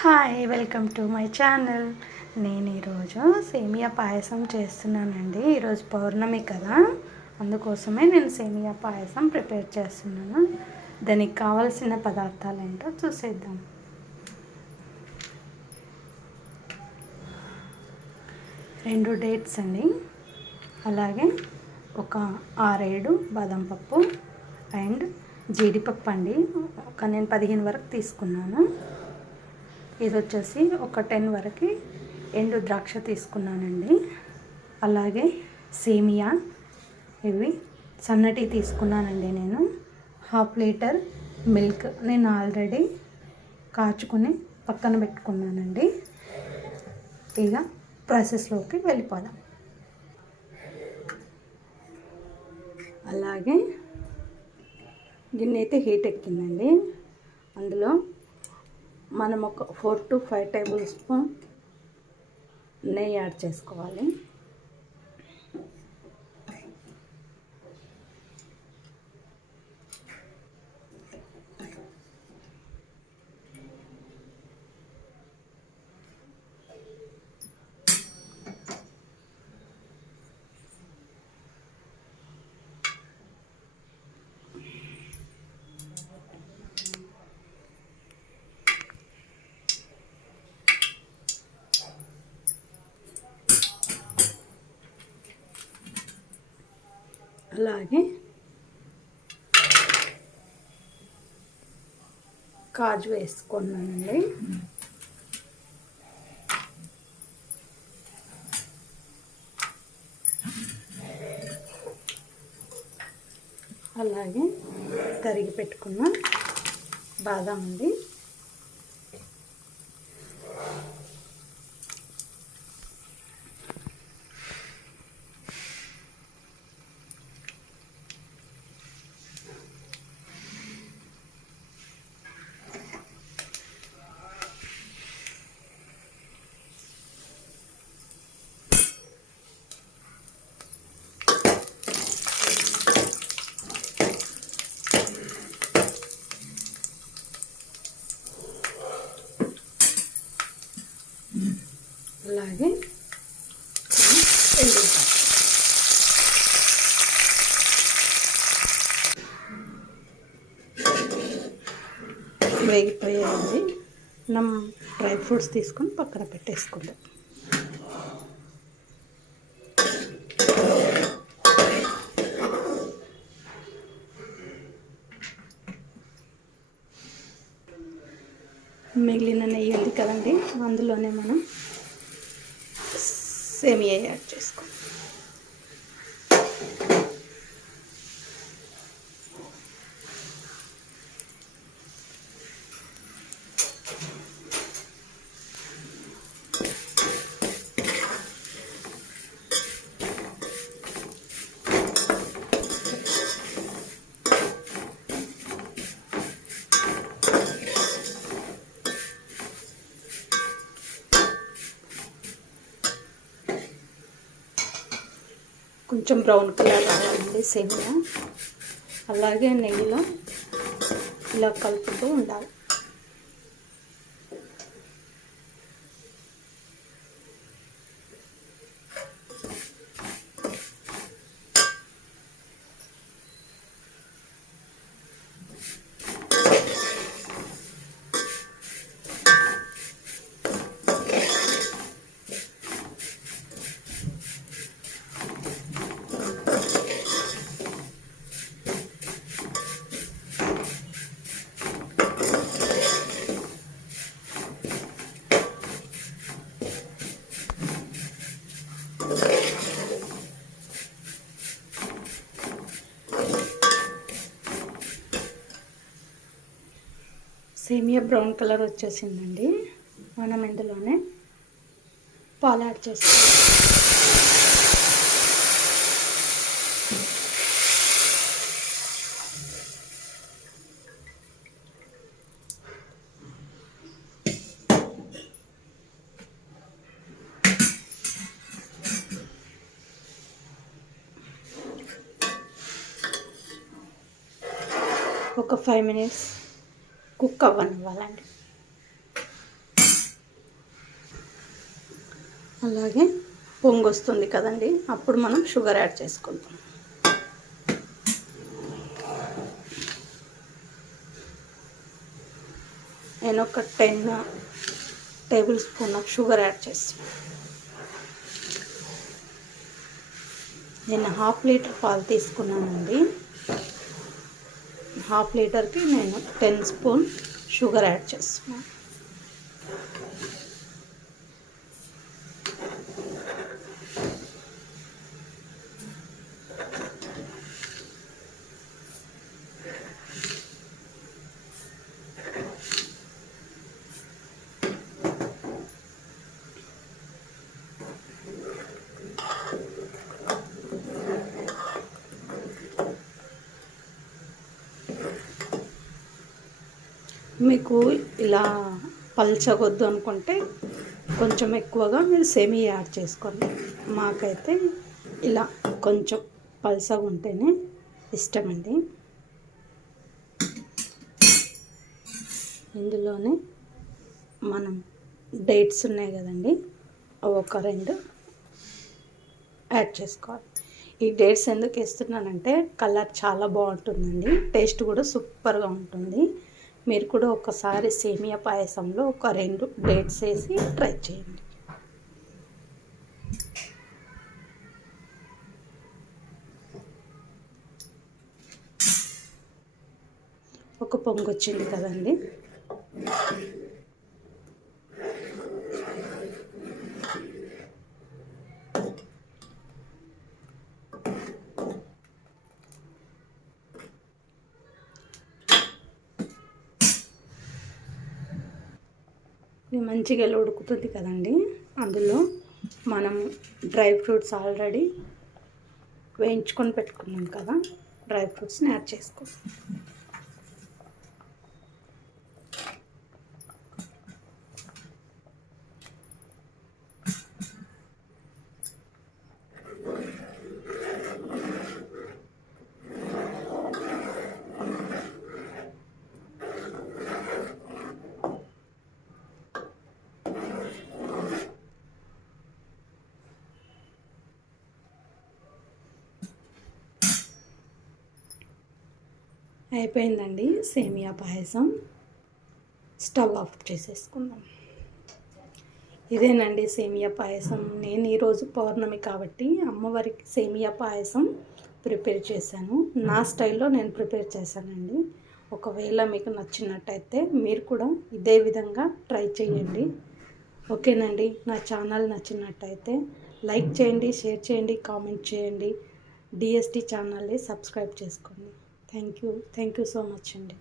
Hi, welcome to my channel. నేను ఈరోజు సేమియా పాయసం చేస్తున్నానండి. ఈరోజు పౌర్ణమి కదా, అందుకోసమే నేను సేమియా పాయసం ప్రిపేర్ చేస్తున్నాను. దానికి కావాల్సిన పదార్థాలు ఏంటో చూసేద్దాం. రెండు డేట్స్ అండి, అలాగే ఒక 6-7 బాదం పప్పు అండ్ జీడిపప్పు అండి. నేను 15 వరకు తీసుకున్నాను. ఇది వచ్చేసి ఒక 10 వరకు ఎండు ద్రాక్ష తీసుకున్నానండి. అలాగే సేమియా ఇవి సన్నటి తీసుకున్నానండి. నేను 1/2 లీటర్ మిల్క్ నేను ఆల్రెడీ కాచుకుని పక్కన పెట్టుకున్నానండి. ఇక ప్రాసెస్లోకి వెళ్ళిపోదాం. అలాగే గిన్నె అయితే హీట్ ఎక్కిందండి. అందులో మనం ఒక 4 to 5 టేబుల్ స్పూన్ నెయ్యి యాడ్ చేసుకోవాలి. అలాగే కాజు వేసుకున్నానండి. అలాగే తరిగి పెట్టుకున్న బాదం అండి. అలాగే వేగిపోయాయండి. మనం డ్రై ఫ్రూట్స్ తీసుకొని పక్కన పెట్టేసుకుందాం. మిగిలిన నెయ్యి ఉంది కదండి, అందులోనే మనం సేమియా యాడ్ చేసుకోండి. కొంచెం బ్రౌన్ కలర్ రావాలండి సేమియా. అలాగే నెయ్యిలో ఇలా కలుపుతూ ఉండాలి. సేమియా బ్రౌన్ కలర్ వచ్చేసిందండి. మనం ఇందులోనే పాలు యాడ్ చేసుకోవాలి. ఒక 5 minutes కుక్ అవ్వనివ్వాలండి. అలాగే పొంగు వస్తుంది కదండి, అప్పుడు మనం షుగర్ యాడ్ చేసుకుందాం. నేను ఒక 10 టేబుల్ స్పూన్ షుగర్ యాడ్ చేస్తాను. నేను 1/2 లీటర్ పాలు తీసుకున్నానండి. 1/2 లీటర్కి నేను 10 స్పూన్ షుగర్ యాడ్ చేస్తున్నాను. మీకు ఇలా పల్చగొద్దు అనుకుంటే కొంచెం ఎక్కువగా మీరు సేమియా యాడ్ చేసుకోండి. మాకైతే ఇలా కొంచెం పల్చగా ఉంటేనే ఇష్టమండి. ఇందులోనే మనం డేట్స్ ఉన్నాయి కదండి, ఒక 2 యాడ్ చేసుకోవాలి. ఈ డేట్స్ ఎందుకు వేస్తున్నానంటే కలర్ చాలా బాగుంటుందండి, టేస్ట్ కూడా సూపర్గా ఉంటుంది. మీరు కూడా ఒకసారి సేమియా పాయసంలో ఒక 2 డేట్స్ వేసి ట్రై చేయండి. ఒక పొంగు వచ్చింది కదండి, ఇది మంచిగా ఉడుకుతుంది కదండి. అందులో మనం డ్రై ఫ్రూట్స్ ఆల్రెడీ వేయించుకొని పెట్టుకున్నాం కదా, డ్రై ఫ్రూట్స్ని యాడ్ చేసుకోండి. అయిపోయిందండి సేమియా పాయసం. స్టవ్ ఆఫ్ చేసేసుకుందాం. ఇదేనండి సేమియా పాయసం. నేను ఈరోజు పౌర్ణమి కాబట్టి అమ్మవారికి సేమియా పాయసం ప్రిపేర్ చేశాను. నా స్టైల్లో నేను ప్రిపేర్ చేశానండి. ఒకవేళ మీకు నచ్చినట్టయితే మీరు కూడా ఇదే విధంగా ట్రై చేయండి. ఓకేనండి. నా ఛానల్ నచ్చినట్టయితే లైక్ చేయండి, షేర్ చేయండి, కామెంట్ చేయండి. డిఎస్టీ ఛానల్ని సబ్స్క్రైబ్ చేసుకోండి. థ్యాంక్ యూ సో మచ్ అండి.